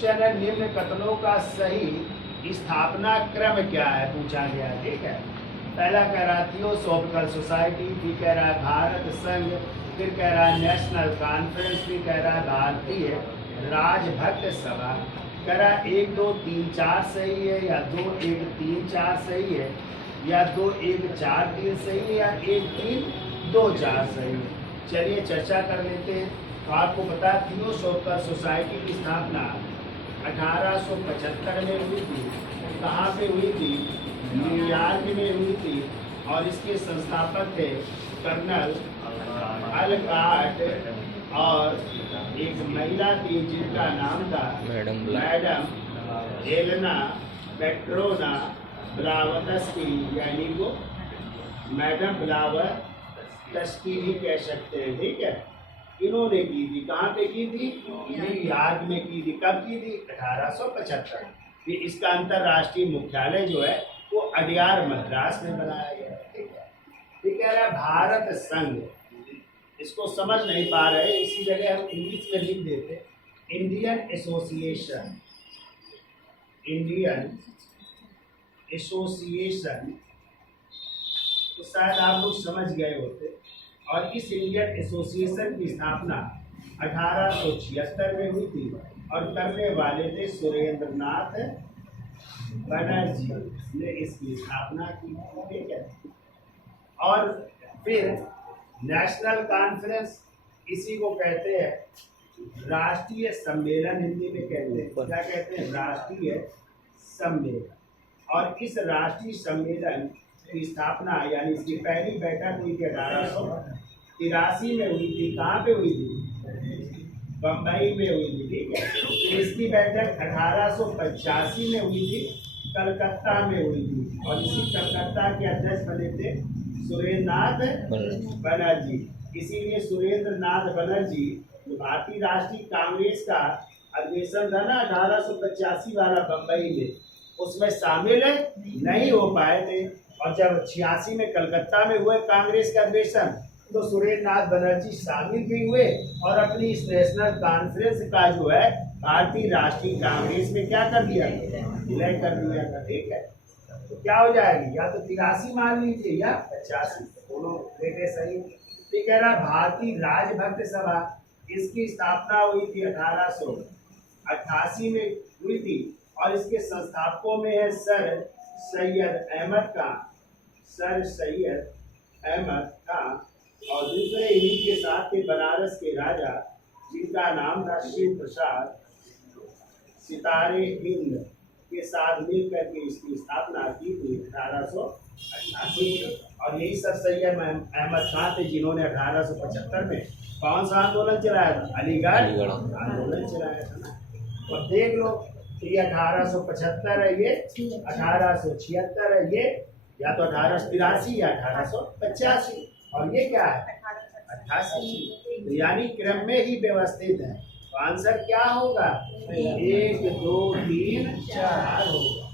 Question है निम्न कथनों का सही स्थापना क्रम क्या है पूछा गया। ठीक है, पहला कह रहा थियोसॉफिकल सोसाइटी, फिर कह रहा है भारत संघ, फिर कह रहा है नेशनल कॉन्फ्रेंस, फिर कह रहा है भारतीय राजभक्त सभा। कह रहा है 1 2 3 4 सही है, या 2 1 3 4 सही है, या 2 1 4 3 सही है, या 1 3 2 4 सही है। चलिए चर्चा कर लेते हैं। तो आपको पता है थियोसॉफिकल सोसाइटी की स्थापना 1875 में हुई थी। कहाँ पे हुई थी? न्यूयॉर्क में हुई थी। और इसके संस्थापक थे कर्नल अलकाट, और एक महिला थी जिनका नाम था मैडम एलेना पेट्रोना ब्लावत्स्की, यानी वो मैडम ब्लावत्स्की भी कह सकते हैं। ठीक है, इन्होंने की थी। कहाँ पे की थी? न्यूयॉर्क में की थी। कब की थी? 1875। फिर इसका अंतर्राष्ट्रीय मुख्यालय जो है वो अडियार मद्रास में बनाया गया। ठीक है, ठीक है। भारत संघ, इसको समझ नहीं पा रहे, इसी जगह हम इंग्लिश में लिख देते इंडियन एसोसिएशन। इंडियन एसोसिएशन तो शायद आप लोग समझ गए होते। और इस इंडियन एसोसिएशन की स्थापना 1876 में हुई थी, और करने वाले थे सुरेंद्र नाथ बनर्जी ने इसकी स्थापना की। ठीक है, और फिर नेशनल कॉन्फ्रेंस, इसी को कहते हैं राष्ट्रीय सम्मेलन, हिंदी में कहते हैं। क्या कहते हैं? राष्ट्रीय सम्मेलन। और इस राष्ट्रीय सम्मेलन की स्थापना, यानी इसकी पहली बैठक हुई थी 1883 में हुई थी। कहाँ पे हुई थी? बम्बई में हुई थी। ठीक है, तो इसकी बैठक 1885 में हुई थी, कलकत्ता में हुई थी। और इसी कलकत्ता के अध्यक्ष बने थे सुरेंद्र नाथ बनर्जी। इसीलिए सुरेंद्र नाथ बनर्जी भारतीय राष्ट्रीय कांग्रेस का अधिवेशन था ना 1885 वाला बम्बई में, उसमें शामिल नहीं हो पाए थे। और जब 86 में कलकत्ता में हुए कांग्रेस का अधिवेशन, तो सुरेंद्र नाथ बनर्जी शामिल भी हुए, और अपनी इस नेशनल कॉन्फ्रेंस का जो है भारतीय राष्ट्रीय कांग्रेस में क्या कर दिया? विलय कर दिया था। ठीक है, तो क्या हो जाएगी? या तो 83 मान लीजिए या 85, दोनों डेटे सही। ठीक कह रहा भारतीय राजभक्त सभा, इसकी स्थापना हुई थी 1888 में हुई थी, और इसके संस्थापकों में है सर सैयद अहमद खान, और दूसरे इन्हीं के साथ थे बनारस के राजा, जिनका नाम था शिव प्रसाद सितारे हिंद के साथ मिलकर के इसकी स्थापना की थी 1888 में। और यही सर सैयद अहमद खान थे जिन्होंने 1875 में कौन सा आंदोलन चलाया था? अलीगढ़ आंदोलन चलाया था ना। और देख लो, ये 1875 है, ये 1876 है, ये या तो 1883 या 1885, और ये क्या है? 88। तो यानी क्रम में ही व्यवस्थित है। तो आंसर क्या होगा? 1 2 3 4 होगा।